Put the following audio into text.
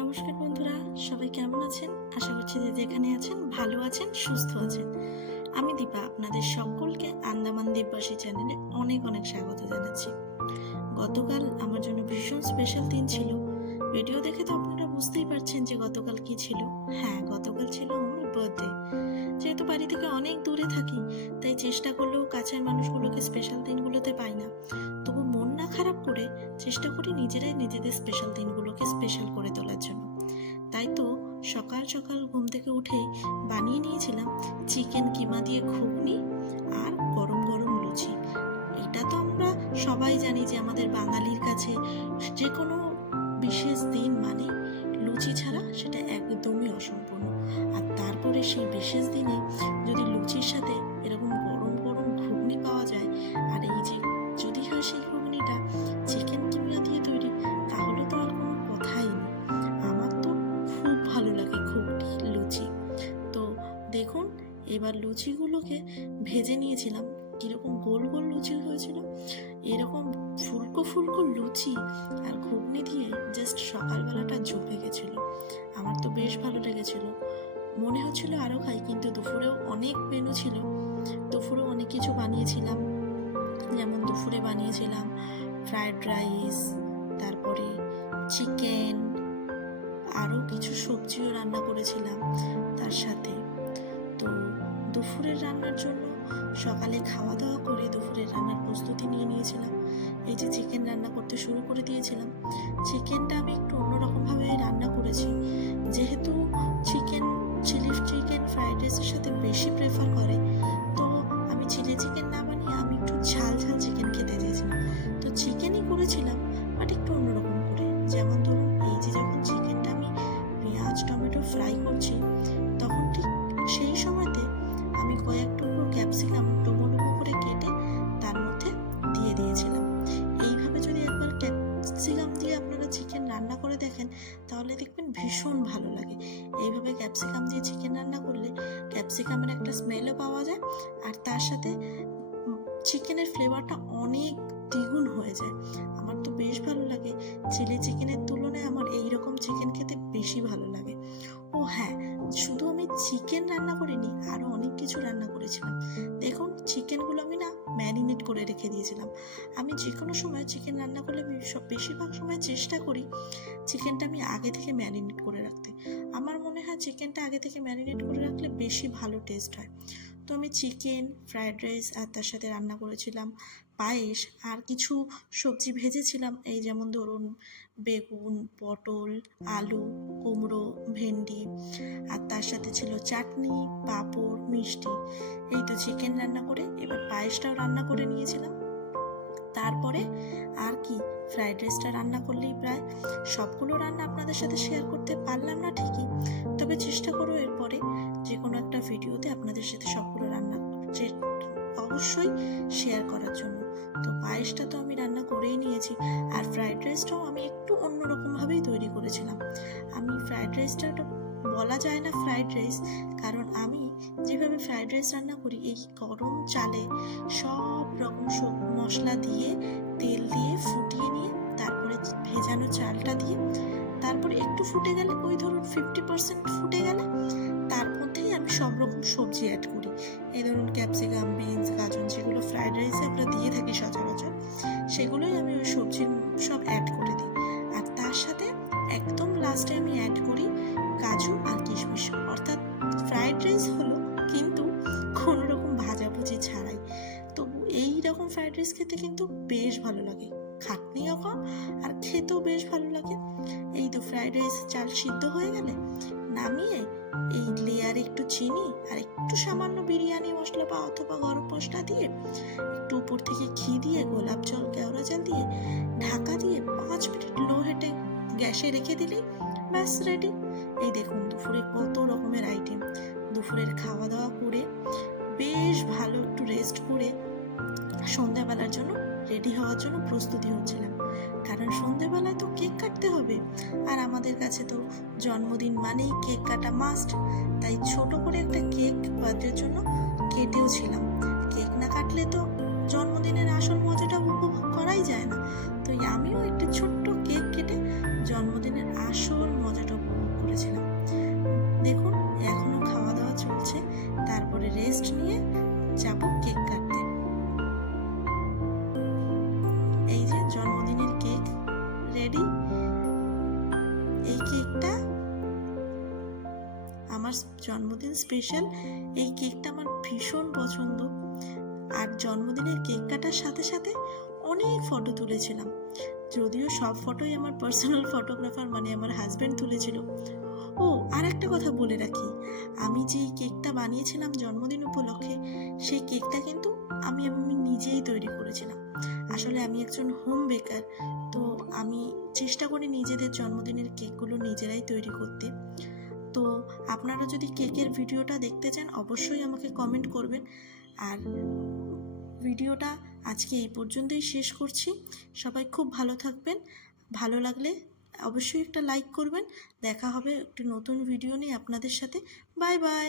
নমস্কার বন্ধুরা, সবাই কেমন আছেন? আশা করছি যে যেখানে আছেন, ভালো আছেন, সুস্থ আছেন। আমি দীপা, আপনাদের সকলকে আন্দামান দ্বীপবাসী চ্যানেলে অনেক অনেক স্বাগত জানাচ্ছি। গতকাল আমার জন্য ভীষণ স্পেশাল দিন ছিল। ভিডিও দেখে তো আপনারা বুঝতেই পারছেন যে গতকাল কি ছিল। হ্যাঁ গতকাল ছিল আমার বার্থডে যেহেতু বাড়ি থেকে অনেক দূরে থাকি, তাই চেষ্টা করলেও কাছের মানুষগুলোকে স্পেশাল দিনগুলোতে পাই না। খারাপ করে চেষ্টা করি নিজেরাই নিজেদের স্পেশাল দিনগুলোকে স্পেশাল করে তোলার জন্য। তাই তো সকাল সকাল ঘুম থেকে উঠেই বানিয়ে নিয়েছিলাম চিকেন কিমা দিয়ে ঘুগনি আর গরম গরম লুচি। এটা তো আমরা সবাই জানি যে আমাদের বাঙালির কাছে যে কোনো বিশেষ দিন মানে। লুচি ছাড়া সেটা একদমই অসম্পূর্ণ। আর তারপরে সেই বিশেষ দিনে যদি লুচির সাথে এবার লুচিগুলোকে ভেজে নিয়েছিলাম। কীরকম গোল গোল লুচি হয়েছিল। এরকম ফুলকো ফুলকো লুচি আর ঘুগনি দিয়ে জাস্ট সকালবেলাটা জমে গেছিল। আমার তো বেশ ভালো লেগেছিল। মনে হচ্ছিল আরও খাই, কিন্তু দুপুরেও অনেক মেনু ছিল। দুপুরেও অনেক কিছু বানিয়েছিলাম। যেমন দুপুরে বানিয়েছিলাম ফ্রায়েড রাইস তারপরে চিকেন আরও কিছু সবজিও রান্না করেছিলাম তার সাথে। তো দুপুরের রান্নার জন্য সকালে খাওয়া দাওয়া করে দুপুরের রান্নার প্রস্তুতি নিয়ে নিয়েছিলাম। এই যে চিকেন রান্না করতে শুরু করে দিয়েছিলাম। চিকেনটা আমি একটু অন্যরকমভাবে রান্না করেছি। যেহেতু চিকেন চিলি চিকেন ফ্রাইড রাইসের সাথে বেশি প্রেফার করে, তো আমি চিলি চিকেন না তাহলে দেখবেন ভীষণ ভালো লাগে। এইভাবে ক্যাপসিকাম দিয়ে চিকেন রান্না করলে ক্যাপসিকামের একটা স্মেলও পাওয়া যায় আর তার সাথে চিকেনের ফ্লেভারটা অনেক দ্বিগুণ হয়ে যায়। আমার তো বেশ ভালো লাগে। চিলি চিকেনের তুলনায় আমার এই রকম চিকেন খেতে বেশি ভালো লাগে। ও হ্যাঁ শুধু আমি চিকেন রান্না করিনি আরও অনেক কিছু রান্না করেছিলাম। দেখুন চিকেনগুলো আমি না ম্যারিনেট করে রেখে দিয়েছিলাম। আমি যে কোনো সময় চিকেন রান্না করলে বেশিরভাগ সময় চেষ্টা করি চিকেনটা আমি আগে থেকে ম্যারিনেট করে রাখতে। আমার মনে হয় চিকেনটা আগে থেকে ম্যারিনেট করে রাখলে বেশি ভালো টেস্ট হয়। তো আমি চিকেন ফ্রায়েড রাইস আর তার সাথে রান্না করেছিলাম পায়েস আর কিছু সবজি ভেজেছিলাম। এই যেমন ধরুন বেগুন, পটল, আলু, কুমড়ো, ভেন্ডি আর তার ছিল চাটনি, পাঁপড়, মিষ্টি। এই তো চিকেন রান্না করে, এবার পায়েসটাও রান্না করে নিয়েছিলাম। তারপরে আর কি ফ্রাইড রাইসটা রান্না করলেই প্রায় সবগুলো রান্না আপনাদের সাথে শেয়ার করতে পারলাম না ঠিকই। তবে চেষ্টা করো এরপরে যে কোনো একটা ভিডিওতে আপনাদের সাথে সবগুলো রান্না অবশ্যই শেয়ার করার জন্য। তো পায়েসটা তো আমি রান্না করেই নিয়েছি, আর ফ্রাইড রাইসটাও আমি একটু অন্যরকমভাবেই তৈরি করেছিলাম। আমি ফ্রাইড রাইসটা ওটা বলা যায় না ফ্রাইড রাইস কারণ আমি যেভাবে ফ্রাইড রাইস রান্না করি, এই গরম চালে সব রকম সব মশলা দিয়ে, তেল দিয়ে ফুটিয়ে নিয়ে, তারপরে ভেজানো চালটা দিয়ে, তারপরে একটু ফুটে গেলে, ওই ধরুন ফিফটি পার্সেন্ট ফুটে গেলে, তার মধ্যেই আমি সব রকম সবজি অ্যাড করি। এই ধরুন ক্যাপসিকাম বিনস গাজর, যেগুলো ফ্রাইড রাইসে আমরা দিয়ে থাকি সচরাচর, সেগুলোই আমি ওই সবজির সব অ্যাড করে দিই। আর তার সাথে একদম লাস্টে আমি অ্যাড করি কাজু আর কিশমিশ। অর্থাৎ ফ্রাইড রাইস হলো কিন্তু কোনো রকম ভাজাভুজি ছাড়াই। তবু এই রকম ফ্রাইড রাইস খেতে কিন্তু বেশ ভালো লাগে। খাটনিও কম আর খেতেও বেশ ভালো লাগে। এই তো ফ্রাইড রাইস চাল সিদ্ধ হয়ে গেলে নামিয়ে এই লেয়ারে একটু চিনি আর একটু সামান্য বিরিয়ানি মশলা বা অথবা গরম মশলা দিয়ে একটু উপর থেকে ঘি দিয়ে গোলাপ জল, কেওড়া জল দিয়ে ঢাকা দিয়ে পাঁচ মিনিট লো হেটে গ্যাসে রেখে দিলেই ব্যাস রেডি এই দেখুন, দুপুরে কত রকমের আইটেম দুপুরের খাওয়া দাওয়া করে বেশ ভালো একটু রেস্ট করে সন্ধ্যাবেলার জন্য রেডি হওয়ার জন্য প্রস্তুতি হচ্ছিলাম। কারণ সন্ধ্যেবেলায় তো কেক কাটতে হবে। আর আমাদের কাছে তো জন্মদিন মানেই কেক কাটা মাস্ট তাই ছোট করে একটা কেক বার্থডের জন্য কেটেও ছিলাম। কেক না কাটলে তো জন্মদিনের আসল মজাটা উপভোগ করাই যায় না। তো আমিও একটা ছোট্ট কেক কেটে জন্মদিনের আসল মজাটা জন্মদিন স্পেশাল এই কেকটা আমার ভীষণ পছন্দ। আর জন্মদিনের কেক কাটার সাথে সাথে অনেক ফটো তুলেছিলাম। যদিও সব ফটোই আমার পার্সোনাল ফটোগ্রাফার মানে আমার হাজব্যান্ড তুলেছিল। ও আর একটা কথা বলে রাখি। আমি যে কেকটা বানিয়েছিলাম জন্মদিন উপলক্ষে, সেই কেকটা কিন্তু আমি আমি নিজেই তৈরি করেছিলাম। আসলে আমি একজন হোম বেকার তো আমি চেষ্টা করি নিজেদের জন্মদিনের কেকগুলো নিজেরাই তৈরি করতে। তো আপনারা যদি কেকের ভিডিওটা দেখতে চান, অবশ্যই আমাকে কমেন্ট করবেন। আর ভিডিওটা আজকে এই পর্যন্তই শেষ করছি। সবাই খুব ভালো থাকবেন। ভালো লাগলে অবশ্যই একটা লাইক করবেন। দেখা হবে একটি নতুন ভিডিও নিয়ে আপনাদের সাথে। Bye bye